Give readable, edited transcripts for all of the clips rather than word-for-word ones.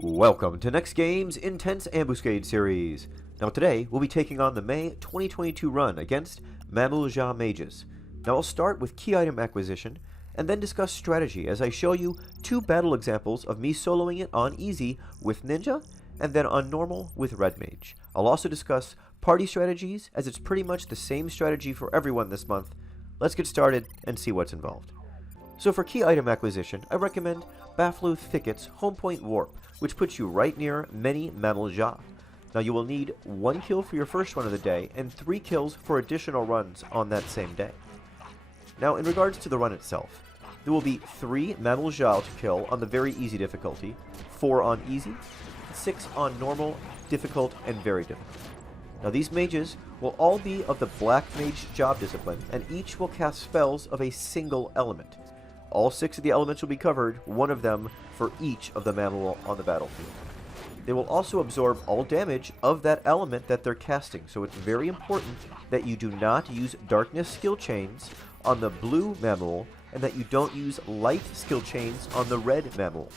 Welcome to NEXTGames' Intense Ambuscade series. Now today, we'll be taking on the May 2022 run against Mamool Ja Mages. Now I'll start with key item acquisition, and then discuss strategy as I show you two battle examples of me soloing it on easy with Ninja, and then on normal with Red Mage. I'll also discuss party strategies, as it's pretty much the same strategy for everyone this month. Let's get started and see what's involved. So for key item acquisition, I recommend Baflu Thicket's Homepoint Warp, which puts you right near many Mamool Ja. Now you will need 1 kill for your first run of the day, and 3 kills for additional runs on that same day. Now in regards to the run itself, there will be 3 Mamool Ja to kill on the very easy difficulty, 4 on easy, 6 on normal, difficult, and very difficult. Now these mages will all be of the Black Mage job discipline, and each will cast spells of a single element. All 6 of the elements will be covered, one of them for each of the Mamool on the battlefield. They will also absorb all damage of that element that they're casting, so it's very important that you do not use darkness skill chains on the blue Mamool, and that you don't use light skill chains on the red Mamool.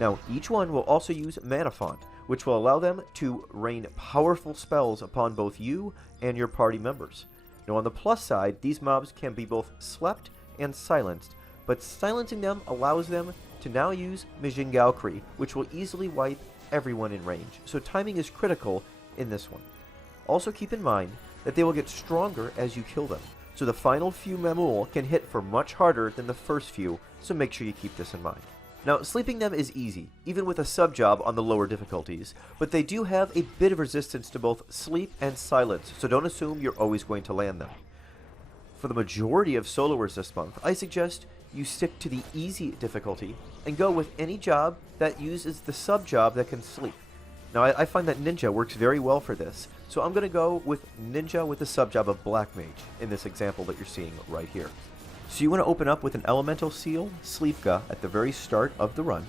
Now each one will also use Mana Font, which will allow them to rain powerful spells upon both you and your party members. Now on the plus side, these mobs can be both slept and silenced, but silencing them allows them to now use Mijingaokri, which will easily wipe everyone in range, so timing is critical in this one. Also keep in mind that they will get stronger as you kill them, so the final few Mamool can hit for much harder than the first few, so make sure you keep this in mind. Now, sleeping them is easy, even with a sub-job on the lower difficulties, but they do have a bit of resistance to both sleep and silence, so don't assume you're always going to land them. For the majority of soloers this month, I suggest you stick to the easy difficulty and go with any job that uses the sub-job that can sleep. Now, I find that Ninja works very well for this, so I'm going to go with Ninja with the sub-job of Black Mage in this example that you're seeing right here. So you want to open up with an Elemental Seal, Sleepga, at the very start of the run,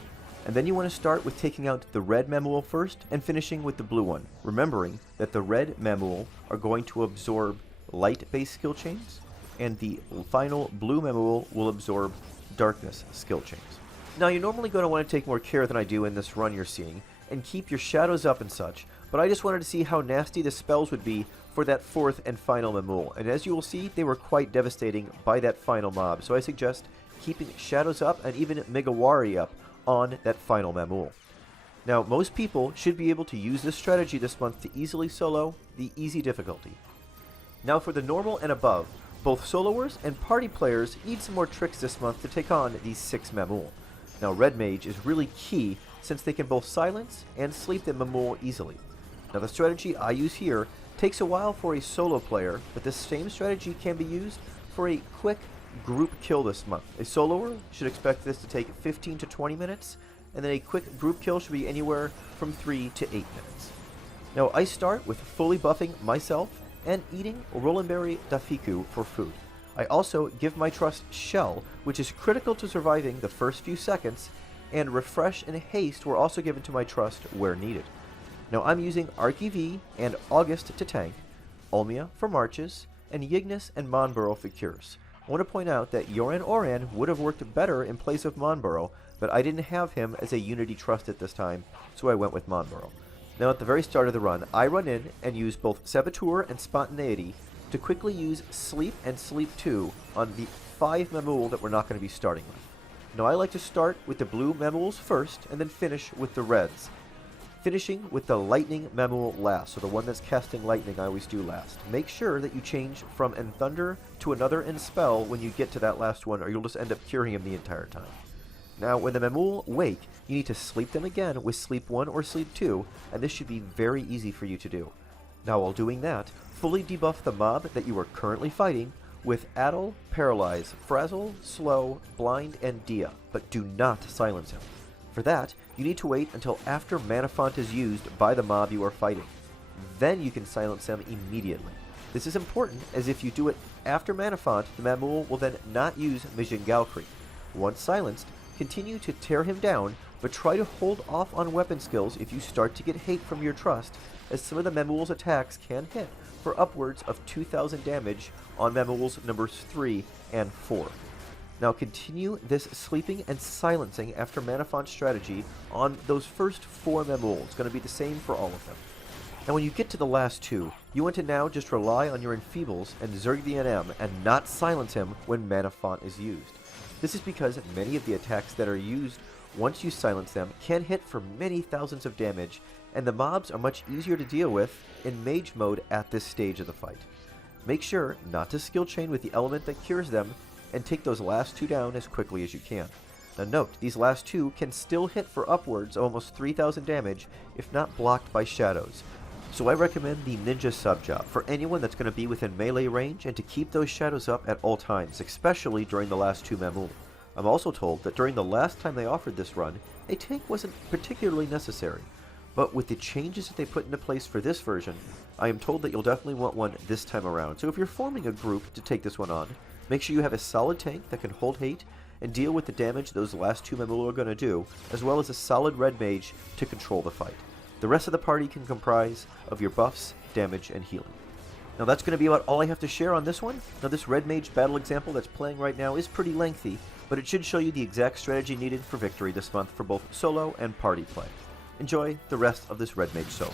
and then you want to start with taking out the red Mamool first and finishing with the blue one, remembering that the red Mamool are going to absorb light-based skill chains, and the final blue Mamool will absorb darkness skill chains. Now you're normally going to want to take more care than I do in this run you're seeing, and keep your shadows up and such, but I just wanted to see how nasty the spells would be for that 4th and final Mamool, and as you will see, they were quite devastating by that final mob, so I suggest keeping shadows up and even Megawari up on that final Mamool. Now most people should be able to use this strategy this month to easily solo the easy difficulty. Now for the normal and above, both soloers and party players need some more tricks this month to take on these 6 Mamool. Now Red Mage is really key since they can both silence and sleep the Mamool easily. Now the strategy I use here takes a while for a solo player, but this same strategy can be used for a quick group kill this month. A soloer should expect this to take 15 to 20 minutes, and then a quick group kill should be anywhere from 3 to 8 minutes. Now I start with fully buffing myself and eating Rolandberry Dafiku for food. I also give my trust Shell, which is critical to surviving the first few seconds, and Refresh and Haste were also given to my trust where needed. Now I'm using Arky and August to tank, Ulmia for marches, and Yignis and Monborough for cures. I want to point out that Yoran Oran would have worked better in place of Monborough, but I didn't have him as a Unity trust at this time, so I went with Monborough. Now at the very start of the run, I run in and use both Saboteur and Spontaneity to quickly use Sleep and Sleep 2 on the 5 Mamool that we're not going to be starting with. Now I like to start with the blue Mamools first and then finish with the reds, finishing with the Lightning Mamool last, so the one that's casting lightning I always do last. Make sure that you change from Enthunder to another Enspell when you get to that last one, or you'll just end up curing him the entire time. Now, when the Mamool wake, you need to sleep them again with Sleep 1 or Sleep 2, and this should be very easy for you to do. Now, while doing that, fully debuff the mob that you are currently fighting with Addle, Paralyze, Frazzle, Slow, Blind, and Dia, but do not silence him. For that, you need to wait until after Mana Font is used by the mob you are fighting. Then you can silence them immediately. This is important, as if you do it after Mana Font, the Mamool will then not use Mijingaokri. Once silenced, continue to tear him down, but try to hold off on weapon skills if you start to get hate from your trust, as some of the Mamool's attacks can hit for upwards of 2,000 damage on Mamools numbers 3 and 4. Now continue this sleeping and silencing after mana font strategy on those first 4 Mamool. It's going to be the same for all of them. Now when you get to the last 2, you want to now just rely on your Enfeebles and Zerg the NM and not silence him when mana font is used. This is because many of the attacks that are used once you silence them can hit for many thousands of damage, and the mobs are much easier to deal with in mage mode at this stage of the fight. Make sure not to skill chain with the element that cures them, and take those last 2 down as quickly as you can. Now note, these last 2 can still hit for upwards of almost 3,000 damage if not blocked by shadows. So I recommend the Ninja sub job for anyone that's going to be within melee range and to keep those shadows up at all times, especially during the last 2 Mamool. I'm also told that during the last time they offered this run, a tank wasn't particularly necessary. But with the changes that they put into place for this version, I am told that you'll definitely want one this time around. So if you're forming a group to take this one on, make sure you have a solid tank that can hold hate and deal with the damage those last 2 Mamool are going to do, as well as a solid Red Mage to control the fight. The rest of the party can comprise of your buffs, damage, and healing. Now that's going to be about all I have to share on this one. Now this Red Mage battle example that's playing right now is pretty lengthy, but it should show you the exact strategy needed for victory this month for both solo and party play. Enjoy the rest of this Red Mage solo.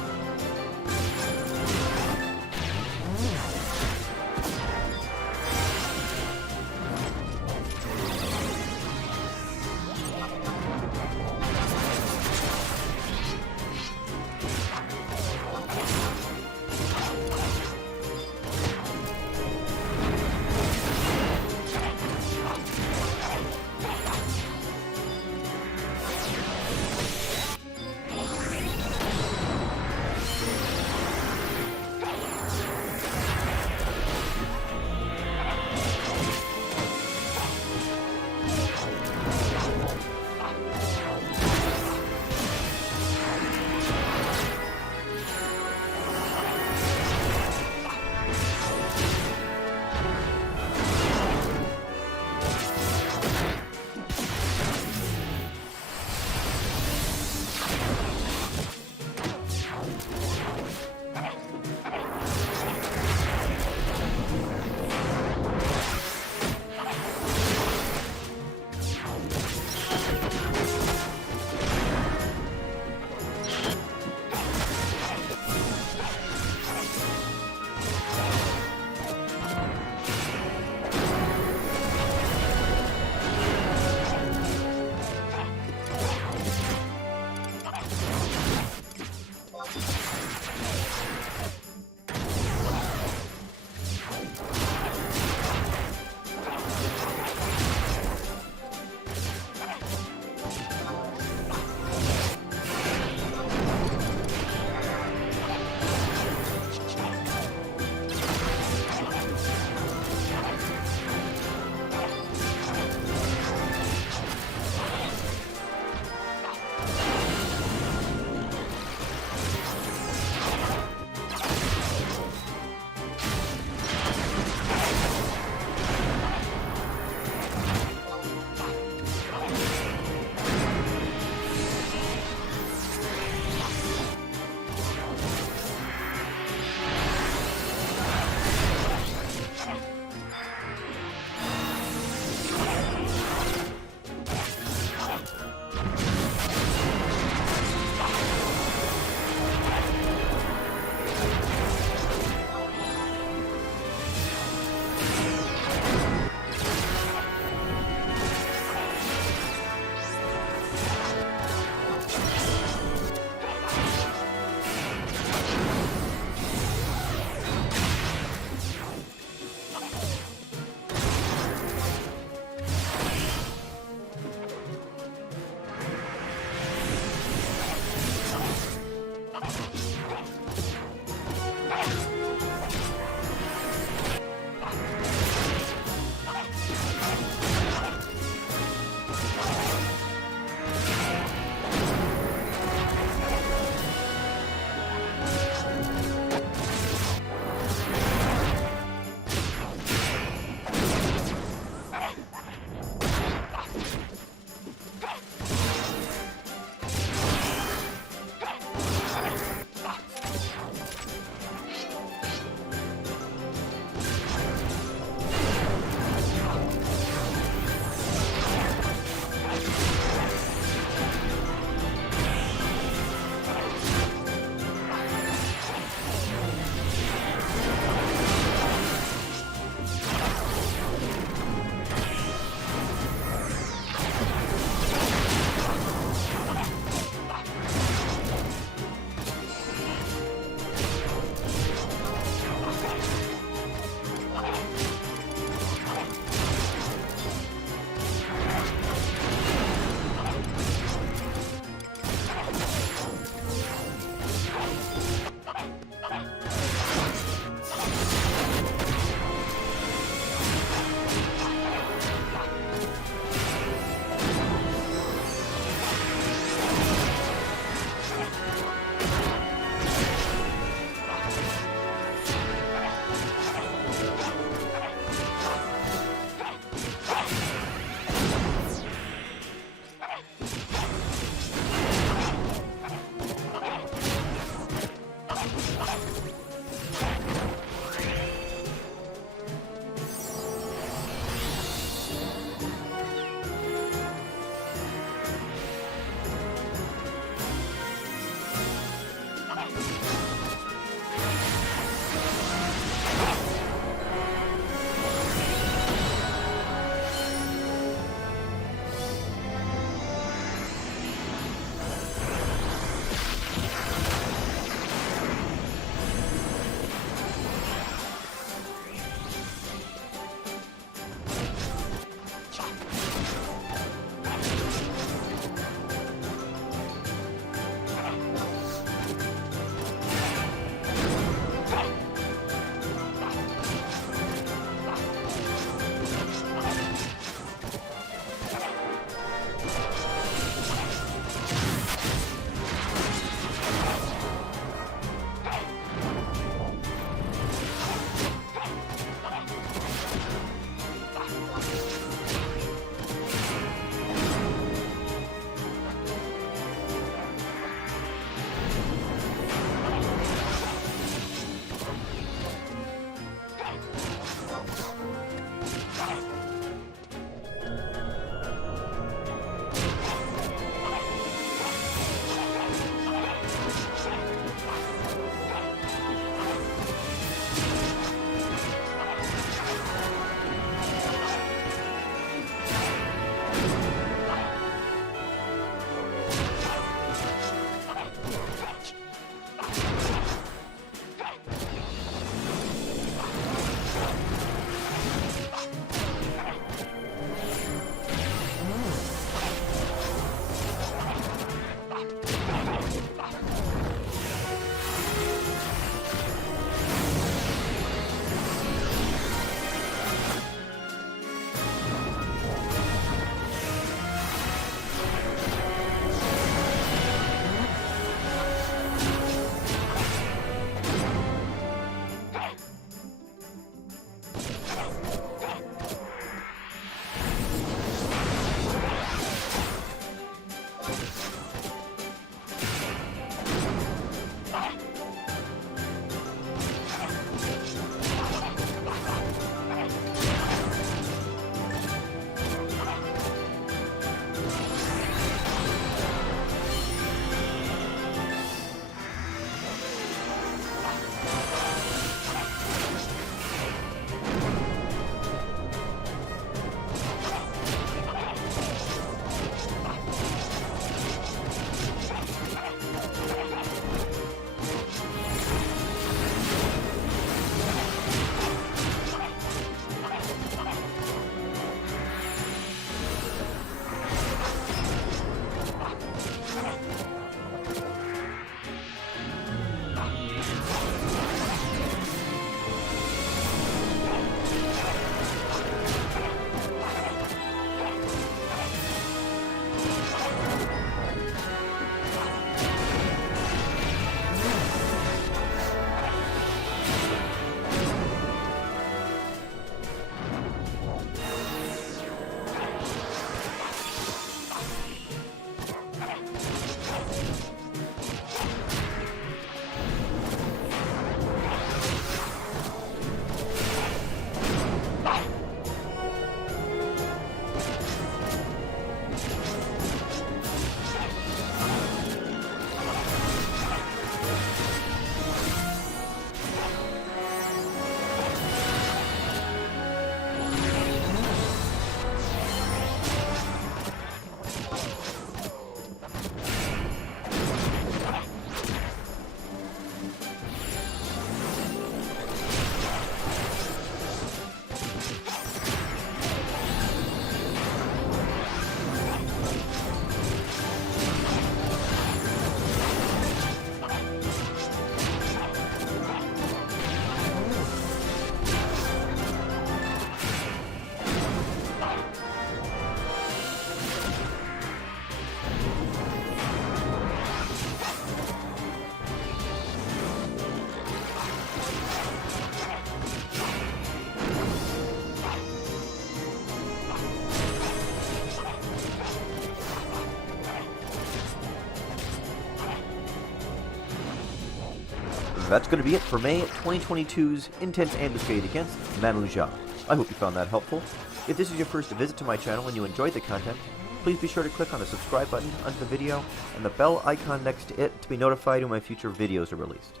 that's going to be it for May 2022's Intense Ambuscade against Mamool Ja. I hope you found that helpful. If this is your first visit to my channel and you enjoyed the content, please be sure to click on the subscribe button under the video and the bell icon next to it to be notified when my future videos are released.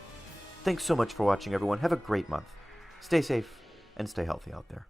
Thanks so much for watching, everyone. Have a great month. Stay safe and stay healthy out there.